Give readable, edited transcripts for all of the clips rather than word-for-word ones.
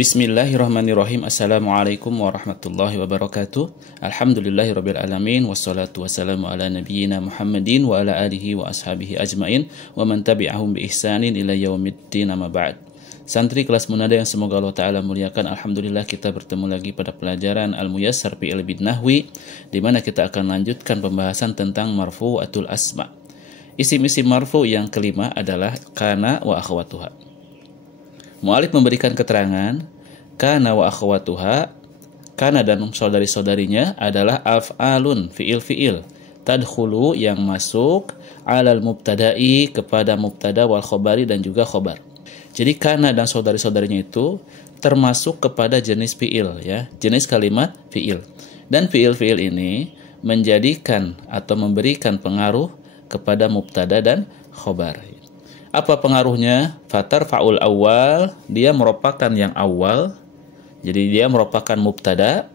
Bismillahirrahmanirrahim. Assalamualaikum warahmatullahi wabarakatuh. Alhamdulillahirabbil alamin wassalatu wassalamu ala nabiyyina Muhammadin wa ala alihi wa ashabihi ajmain wa man tabi'ahum bi ihsanin ila yaumiddin amma ba'd. Santri kelas Munada yang semoga Allah taala muliakan, alhamdulillah kita bertemu lagi pada pelajaran Al-Muyassar fi Ilmin Nahwi, di mana kita akan lanjutkan pembahasan tentang marfu'atul asma. Isim-isim marfu yang kelima adalah kana wa akhwatuha. Mu'alif memberikan keterangan, kana wa akhwatuha, kana dan saudari-saudarinya adalah af'alun, fi'il-fi'il, tadkhulu yang masuk, alal mubtada'i kepada mubtada wal khobari dan juga khobar. Jadi kana dan saudari-saudarinya itu termasuk kepada jenis fi'il, ya, jenis kalimat fi'il. Dan fi'il-fi'il ini menjadikan atau memberikan pengaruh kepada mubtada dan khobar. Apa pengaruhnya? Fatar fa'ul awal, dia merupakan yang awal. Jadi dia merupakan mubtada,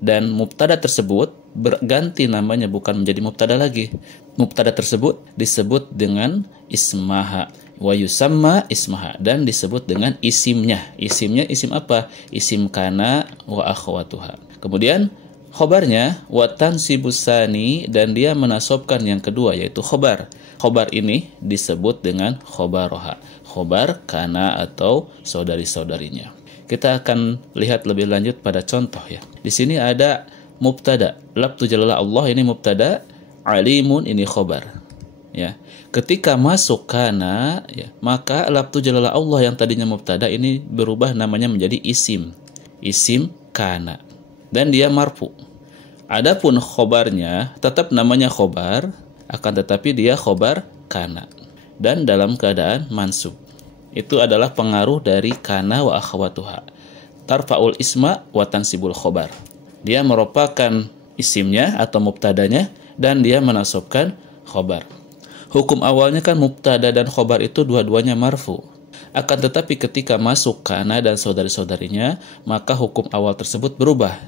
dan mubtada tersebut berganti namanya, bukan menjadi mubtada lagi. Mubtada tersebut disebut dengan ismaha, wa yusamma ismaha, dan disebut dengan isimnya. Isimnya isim apa? Isim kana wa akhwatuha. Kemudian khobarnya wa tansibusani, dan dia menasobkan yang kedua yaitu khobar. Khobar ini disebut dengan khobaroha, khobar kana atau saudari-saudarinya. Kita akan lihat lebih lanjut pada contoh, ya. Di sini ada mubtada, labtu jalalah Allah ini mubtada, alimun ini khobar, ya. Ketika masuk kana, ya, maka labtu jalalah Allah yang tadinya mubtada ini berubah namanya menjadi isim kana, dan dia marfu. Adapun khobarnya tetap namanya khobar, akan tetapi dia khobar kana dan dalam keadaan mansub. Itu adalah pengaruh dari kana wa akhwatuha. Tarfa'ul isma wa tansibul khobar. Dia merupakan isimnya atau mubtadanya, dan dia menasobkan khobar. Hukum awalnya kan mubtada dan khobar itu dua-duanya marfu. Akan tetapi ketika masuk kana dan saudari-saudarinya, maka hukum awal tersebut berubah.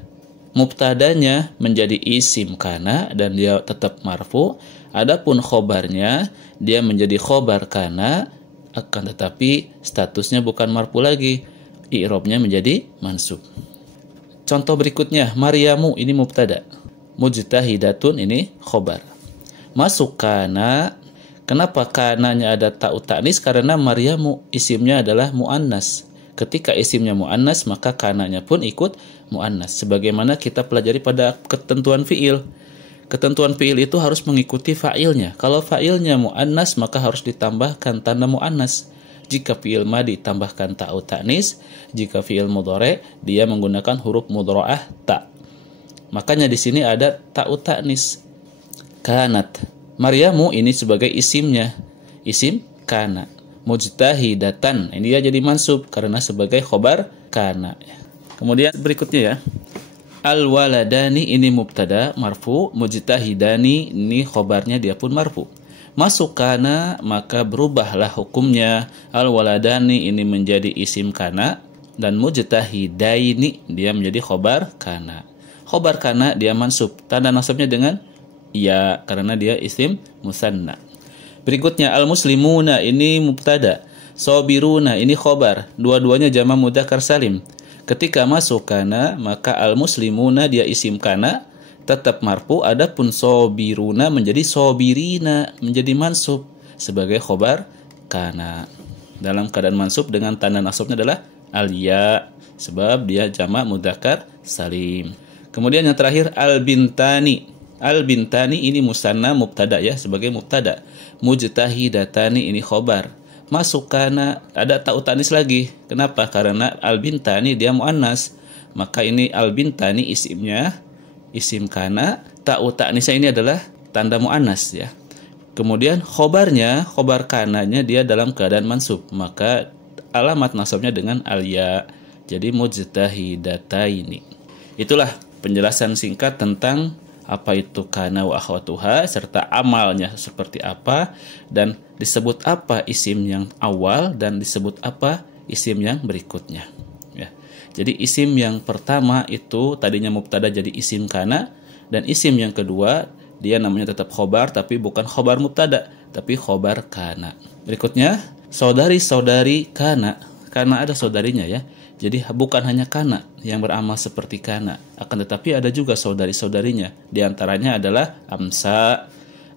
Mubtadanya menjadi isim kana dan dia tetap marfu. Adapun khobarnya dia menjadi khobar kana, akan tetapi statusnya bukan marfu lagi. I'rabnya menjadi mansub. Contoh berikutnya, Maryamu ini mubtada, mujtahidatun ini khobar. Masuk kana, kenapa kananya ada ta'u ta'nis? Karena Maryamu isimnya adalah muannas. Ketika isimnya muannas, maka kananya pun ikut muannas. Sebagaimana kita pelajari pada ketentuan fi'il. Ketentuan fi'il itu harus mengikuti fa'ilnya. Kalau fa'ilnya mu'annas, maka harus ditambahkan tanda mu'annas. Jika fi'il madi ditambahkan ta'u ta'nis, jika fi'il mudhari dia menggunakan huruf mudhra'ah ta. Makanya di sini ada ta'u ta'nis. Kanat. Maryamu ini sebagai isimnya, isim kana. Mujtahidatan, ini dia jadi mansub karena sebagai khobar kana. Kemudian berikutnya, ya. Al-waladani ini mubtada marfu, mujtahidani ini khobarnya dia pun marfu. Masuk kana, maka berubahlah hukumnya. Al-waladani ini menjadi isim kana, dan mujtahidaini dia menjadi khobar kana. Khobar kana dia mansub, tanda nasabnya dengan ya, karena dia isim musanna. Berikutnya al-muslimuna ini mubtada, sobiruna ini khobar, dua-duanya jama' mudzakkar salim. Ketika masuk kana, maka al-muslimuna dia isim kana, tetap marfu. Adapun sobiruna menjadi sobirina, menjadi mansub sebagai khobar kana. Dalam keadaan mansub dengan tanda nasabnya adalah al-ya, sebab dia jama' mudzakkar salim. Kemudian yang terakhir al-bintani. Al-bintani ini musanna mubtada, ya, sebagai mubtada. Mujtahidatani ini khobar. Masuk kana, ada ta'u ta'nis lagi. Kenapa? Karena al-bintani dia muannas. Maka ini al-bintani isimnya, isim kana, ta'u ta'nisnya ini adalah tanda muannas, ya. Kemudian khobarnya, khobar kananya dia dalam keadaan mansub. Maka alamat nasabnya dengan al-ya. Jadi mujtahidataini. Itulah penjelasan singkat tentang apa itu kana wa akhwatuha, serta amalnya seperti apa, dan disebut apa isim yang awal dan disebut apa isim yang berikutnya, ya. Jadi isim yang pertama itu tadinya mubtada jadi isim kana, dan isim yang kedua dia namanya tetap khobar tapi bukan khobar mubtada tapi khobar kana. Berikutnya saudari-saudari kana, karena ada saudarinya, ya. Jadi bukan hanya kana yang beramal seperti kana, akan tetapi ada juga saudari-saudarinya. Di antaranya adalah amsa,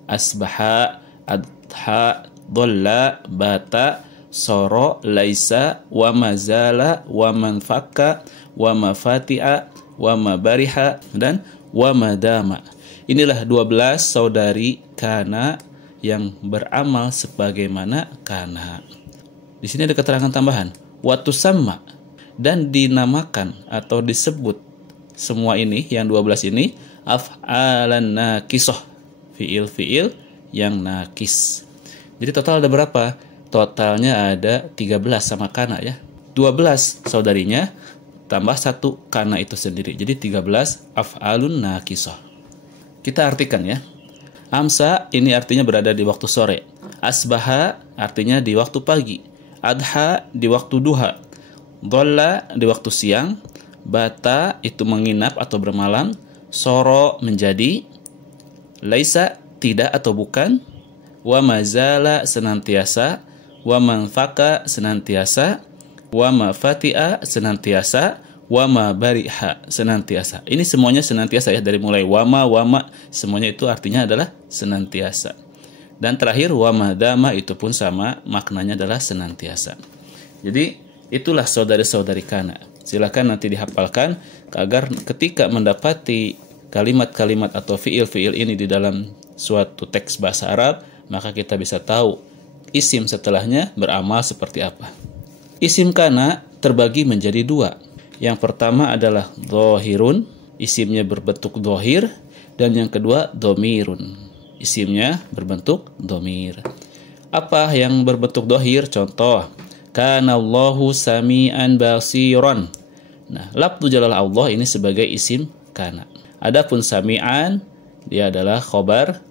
asbaha, adha, dhalla, bata, soro, laisa, wa mazala, wa manfaka, wa mafati'a, wa mabariha, dan wa madama. Inilah 12 saudari kana yang beramal sebagaimana kana. Di sini ada keterangan tambahan, wa tusamma, dan dinamakan atau disebut semua ini yang 12 ini af'alan nakisah, fiil-fiil yang nakis. Jadi total ada berapa? Totalnya ada 13 sama kana ya. 12 saudarinya tambah 1 kana itu sendiri. Jadi 13 af'alun nakisah. Kita artikan ya. Amsa ini artinya berada di waktu sore. Asbaha artinya di waktu pagi. Adha di waktu duha. Dhalla di waktu siang. Bata itu menginap atau bermalam. Soro menjadi. Laisa tidak atau bukan. Wa mazala senantiasa. Wa manfaka senantiasa. Wa mafati'a senantiasa. Wa ma bariha senantiasa. Ini semuanya senantiasa ya, dari mulai wama semuanya itu artinya adalah senantiasa. Dan terakhir wa madama itu pun sama, maknanya adalah senantiasa. Jadi itulah saudari-saudari kana. Silakan nanti dihafalkan agar ketika mendapati kalimat-kalimat atau fiil-fiil ini di dalam suatu teks bahasa Arab, maka kita bisa tahu isim setelahnya beramal seperti apa. Isim kana terbagi menjadi 2. Yang pertama adalah dhahirun, isimnya berbentuk dhahir, dan yang kedua dhamirun, isimnya berbentuk dhamir. Apa yang berbentuk dhahir? Contoh, kanallahu sami'an basiran. Nah, lafdzu jalalah Allah ini sebagai isim kana. Adapun sami'an dia adalah khobar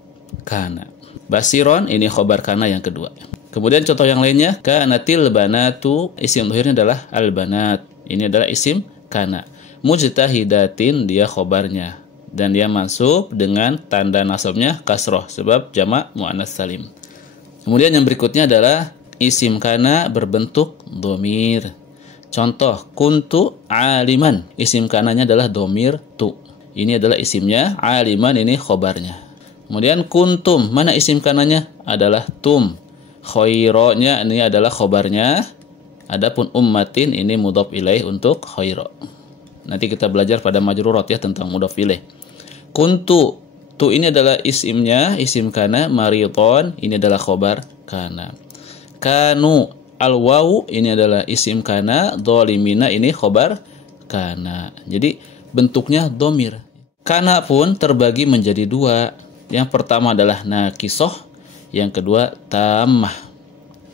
kana. Basiron ini khobar kana yang kedua. Kemudian contoh yang lainnya, kanatil banatu, isim dhahirnya adalah al-banat. Ini adalah isim kana. Mujtahidatin dia khobarnya. Dan dia mansub dengan tanda nasabnya kasroh. Sebab jamak mu'anats salim. Kemudian yang berikutnya adalah isim kana berbentuk dhamir. Contoh, kuntu aliman. Isim kananya adalah dhamir tu. Ini adalah isimnya. Aliman ini khobarnya. Kemudian kuntum. Mana isim kananya? Adalah tum. Khaironya ini adalah khobarnya. Adapun ummatin ini mudhaf ilaih untuk khaira. Nanti kita belajar pada majrurat ya tentang mudhaf ilaih. Kuntu, tu ini adalah isimnya, isim kana. Maridon ini adalah khobar kana. Kanu, al-wawu ini adalah isim kana. Dhalimina ini khobar kana. Jadi bentuknya dhamir. Kana pun terbagi menjadi 2. Yang pertama adalah nakisoh, yang kedua tammah.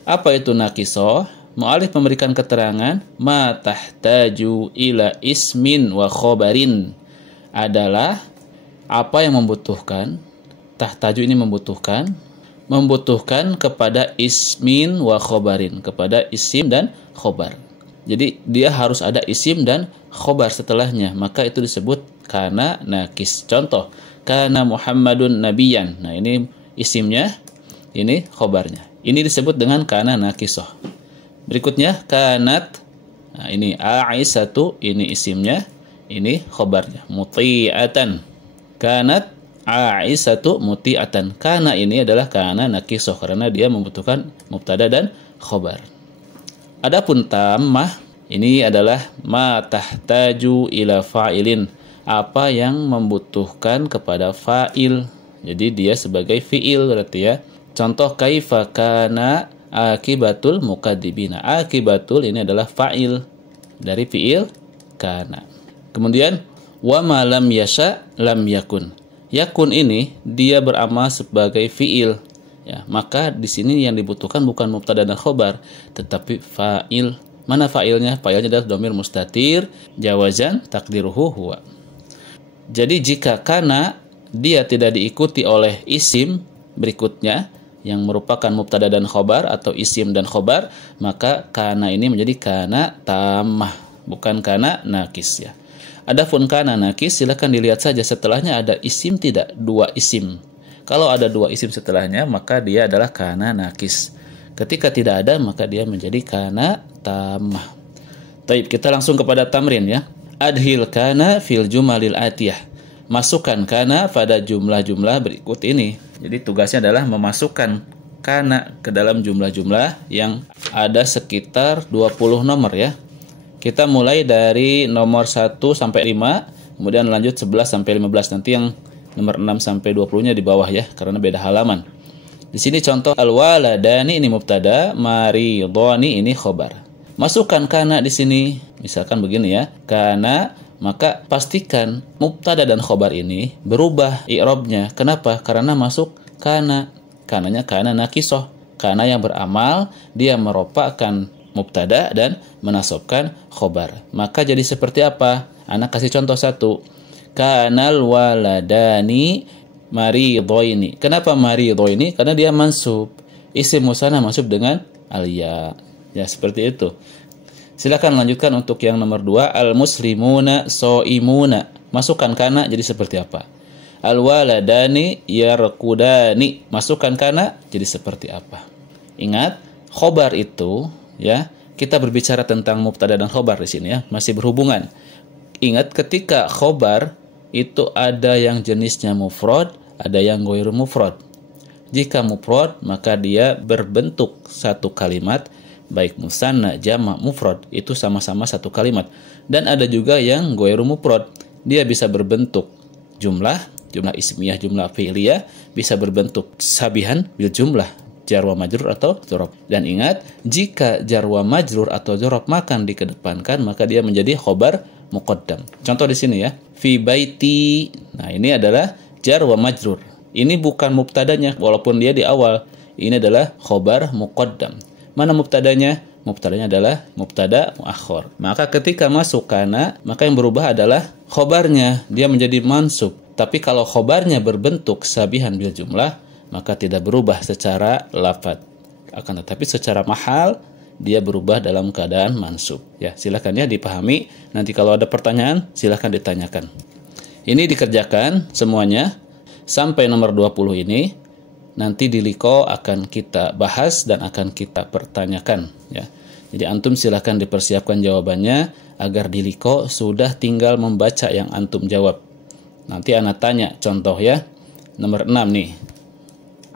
Apa itu nakisoh? Mu'alif memberikan keterangan, ma tahtaju ila ismin wa khobarin, adalah apa yang membutuhkan. Tahtaju ini membutuhkan kepada ismin wa khobarin, kepada isim dan khobar. Jadi dia harus ada isim dan khobar setelahnya, maka itu disebut kana nakis. Contoh, kana Muhammadun nabiyan. Nah, ini isimnya, ini khobarnya. Ini disebut dengan kana nakisoh. Berikutnya kanat. Nah, ini Aisyatu, ini isimnya, ini khobarnya. Muti'atan. Kanat Aisyatu muti'atan. Kana ini adalah kana nakisoh karena dia membutuhkan mubtada dan khobar. Adapun tammah ini adalah ma tahtaju ila fa'ilin, apa yang membutuhkan kepada fa'il. Jadi dia sebagai fi'il berarti ya. Contoh, kaifa kana akibatul mukadzibina. Akibatul ini adalah fa'il dari fi'il kana. Kemudian wa ma lam yasha lam yakun. Yakun ini dia beramal sebagai fi'il. Ya, maka di sini yang dibutuhkan bukan mubtada dan khobar, tetapi fa'il. Mana fa'ilnya? Fa'ilnya adalah dhamir mustatir, jawazan takdiruhu huwa. Jadi jika kana dia tidak diikuti oleh isim berikutnya yang merupakan mubtada dan khobar atau isim dan khobar, maka kana ini menjadi kana tammah, bukan kana nakis ya. Adapun kana nakis, silakan dilihat saja setelahnya ada isim tidak, 2 isim. Kalau ada 2 isim setelahnya, maka dia adalah kana nakis. Ketika tidak ada, maka dia menjadi kana tammah. Taib, kita langsung kepada tamrin ya. Adhil kana fil jumalil atiyah. Masukkan kana pada jumlah-jumlah berikut ini. Jadi tugasnya adalah memasukkan kana ke dalam jumlah-jumlah yang ada sekitar 20 nomor ya. Kita mulai dari nomor 1 sampai 5, kemudian lanjut 11 sampai 15. Nanti yang nomor 6 sampai 20-nya di bawah ya, karena beda halaman. Di sini contoh al-waladani ini mubtada, maridhani ini khobar. Masukkan kana di sini. Misalkan begini ya. Kana, maka pastikan mubtada dan khobar ini berubah i'rabnya. Kenapa? Karena masuk kana. Kananya kana naqisoh. Kana yang beramal, dia meropakkan mubtada dan menasobkan khobar. Maka jadi seperti apa? Anak kasih contoh satu. Kanal waladani maridhoini. Kenapa maridhoini? Karena dia mansub. Isim musanna mansub dengan al-ya. Ya, seperti itu. Silakan lanjutkan untuk yang nomor 2. Al-muslimuna so'imuna. Masukkan kana jadi seperti apa? Al-waladani yarkudani. Masukkan kana jadi seperti apa? Ingat, khobar itu ya, kita berbicara tentang mubtada dan khobar di sini ya, masih berhubungan. Ingat, ketika khobar itu ada yang jenisnya mufrad, ada yang ghairu mufrad. Jika mufrad, maka dia berbentuk satu kalimat, baik musanna, jamak, mufrad, itu sama-sama satu kalimat. Dan ada juga yang ghairu mufrad, dia bisa berbentuk jumlah ismiyah, jumlah fi'liyah, bisa berbentuk sabihan bil jumlah, jar wa majrur atau dzaraf. Dan ingat, jika jar wa majrur atau dzaraf makan dikedepankan, maka dia menjadi khobar muqaddam. Contoh di sini ya, fi baiti. Nah, ini adalah jar wa majrur. Ini bukan mubtadanya walaupun dia di awal. Ini adalah khobar muqaddam. Mana mubtadanya? Mubtadanya adalah mubtada muakhir. Maka ketika masuk kana, maka yang berubah adalah khobarnya, dia menjadi mansub. Tapi kalau khobarnya berbentuk sabihan bil jumlah, maka tidak berubah secara lafadz. Akan tetapi secara mahal dia berubah dalam keadaan mansub. Ya, silakan ya dipahami. Nanti kalau ada pertanyaan, silakan ditanyakan. Ini dikerjakan semuanya sampai nomor 20 ini. Nanti di liko akan kita bahas dan akan kita pertanyakan ya. Jadi antum silakan dipersiapkan jawabannya agar di liko sudah tinggal membaca yang antum jawab. Nanti anak tanya contoh ya. Nomor 6 nih.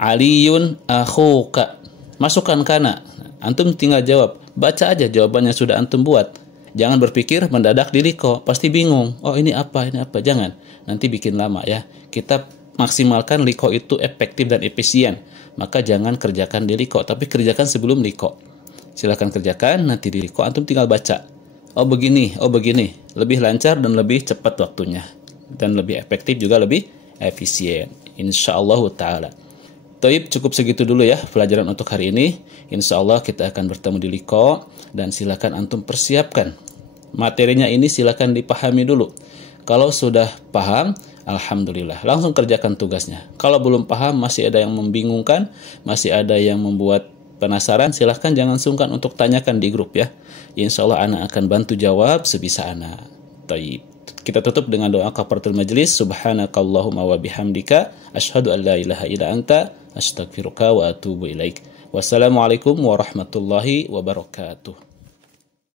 Aliyun akhuka. Masukkan kana. Antum tinggal jawab. Baca aja jawabannya sudah antum buat. Jangan berpikir mendadak di liko, pasti bingung. Oh, ini apa? Jangan. Nanti bikin lama ya. Kita maksimalkan liko itu efektif dan efisien. Maka jangan kerjakan di liko, tapi kerjakan sebelum liko. Silakan kerjakan, nanti di liko antum tinggal baca. Oh begini. Lebih lancar dan lebih cepat waktunya. Dan lebih efektif juga lebih efisien. Insyaallah ta'ala. Taib, cukup segitu dulu ya pelajaran untuk hari ini. Insyaallah kita akan bertemu di liko. Dan silakan antum persiapkan. Materinya ini silakan dipahami dulu. Kalau sudah paham, alhamdulillah, langsung kerjakan tugasnya. Kalau belum paham, masih ada yang membingungkan, masih ada yang membuat penasaran, silahkan jangan sungkan untuk tanyakan di grup ya. Insya Allah ana akan bantu jawab sebisa ana. Taib. Kita tutup dengan doa kafaratul majlis. Subhanakallahumma wa bihamdika asyhadu an la ilaha illa anta astaghfiruka wa atubu ilaik. Wassalamualaikum warahmatullahi wabarakatuh.